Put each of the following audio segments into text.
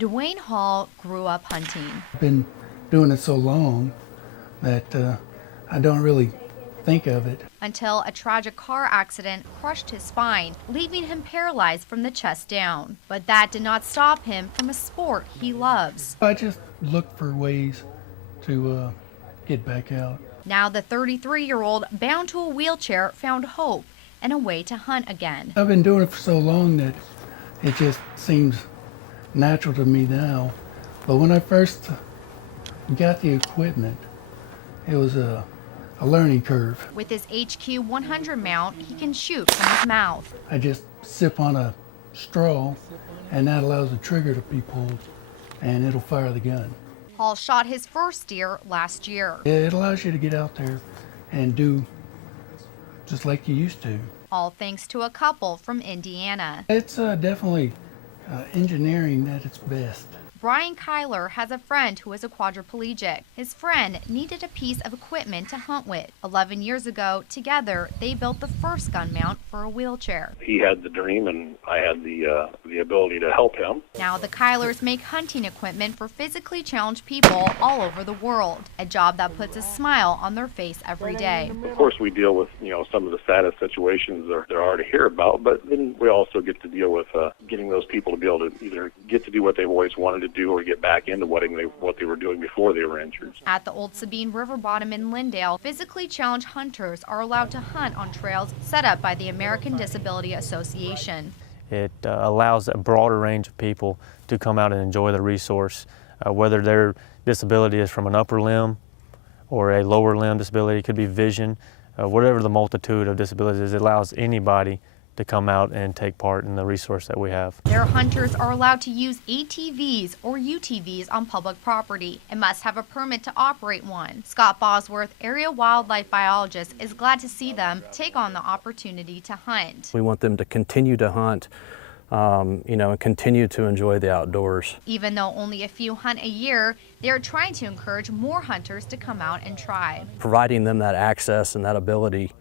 Dwayne Hall grew up hunting. I've been doing it so long that I don't really think of it. Until a tragic car accident crushed his spine, leaving him paralyzed from the chest down. But that did not stop him from a sport he loves. I just look for ways to get back out. Now the 33-year-old, bound to a wheelchair, found hope and a way to hunt again. I've been doing it for so long that it just seems natural to me now. But when I first got the equipment, it was a learning curve. With his HQ 100 mount, he can shoot from his mouth. I just sip on a straw, and that allows the trigger to be pulled, and it'll fire the gun. Hall shot his first deer last year. It allows you to get out there and do just like you used to. All thanks to a couple from Indiana. It's definitely engineering at its best. Brian Kyler has a friend who is a quadriplegic. His friend needed a piece of equipment to hunt with. 11 years ago, together, they built the first gun mount for a wheelchair. He had the dream, and I had the ability to help him. Now the Kylers make hunting equipment for physically challenged people all over the world, a job that puts a smile on their face every day. Of course, we deal with some of the saddest situations there are to hear about, but then we also get to deal with getting those people to be able to either get to do what they've always wanted to do or get back into what they were doing before they were injured. At the Old Sabine River bottom in Lindale, physically challenged hunters are allowed to hunt on trails set up by the American Disability Association. It allows a broader range of people to come out and enjoy the resource, whether their disability is from an upper limb or a lower limb disability. It could be vision, whatever the multitude of disabilities is. It allows anybody to come out and take part in the resource that we have. Their hunters are allowed to use ATVs or UTVs on public property and must have a permit to operate one. Scott Bosworth, area wildlife biologist, is glad to see them take on the opportunity to hunt. We want them to continue to hunt, and continue to enjoy the outdoors. Even though only a few hunt a year, they are trying to encourage more hunters to come out and try. Providing them that access and that ability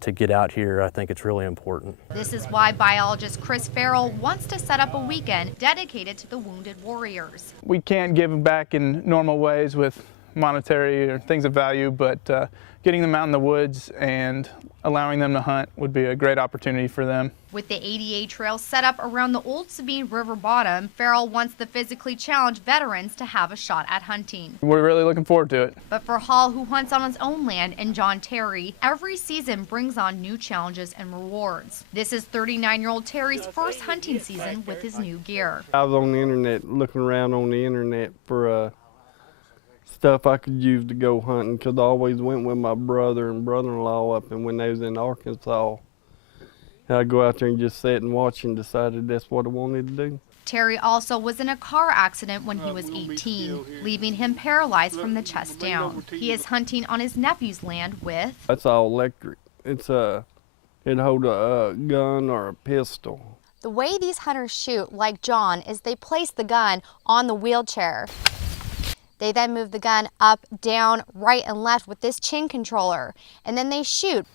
to get out here, I think it's really important. This is why biologist Chris Farrell wants to set up a weekend dedicated to the wounded warriors. We can't give back in normal ways with monetary or things of value, but getting them out in the woods and allowing them to hunt would be a great opportunity for them. With the ADA trail set up around the Old Sabine River bottom, Farrell wants the physically challenged veterans to have a shot at hunting. We're really looking forward to it. But for Hall, who hunts on his own land, and John Terry, every season brings on new challenges and rewards. This is 39-year-old Terry's first hunting season with his new gear. I was on the internet, looking around on the internet for stuff I could use to go hunting, because I always went with my brother and brother-in-law up, and when they was in Arkansas, I'd go out there and just sit and watch, and decided that's what I wanted to do. Terry also was in a car accident when he was 18, leaving him paralyzed from the chest down. He is hunting on his nephew's land with... It's all electric. It hold a gun or a pistol. The way these hunters shoot, like John, is they place the gun on the wheelchair. They then move the gun up, down, right, and left with this chin controller, and then they shoot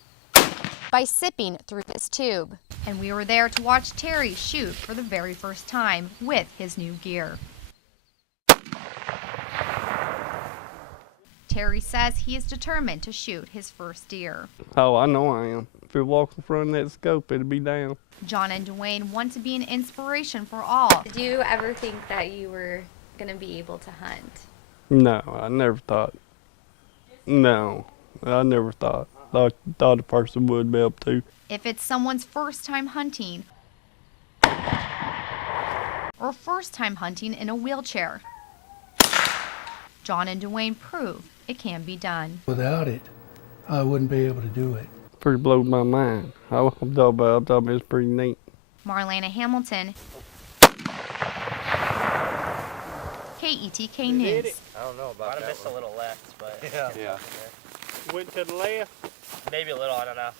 by sipping through this tube. And we were there to watch Terry shoot for the very first time with his new gear. Terry says he is determined to shoot his first deer. Oh, I know I am. If it walks in front of that scope, it'll be down. John and Dwayne want to be an inspiration for all. Did you ever think that you were going to be able to hunt? No, I never thought. No, I never thought. I thought a person would be able to. If it's someone's first time hunting or first time hunting in a wheelchair, John and Dwayne prove it can be done. Without it, I wouldn't be able to do it. Pretty blows my mind. I thought it's pretty neat. Marlena Hamilton, KETK News. I don't know about that. I missed a little left, but yeah. Went to the left. Maybe a little, I don't know.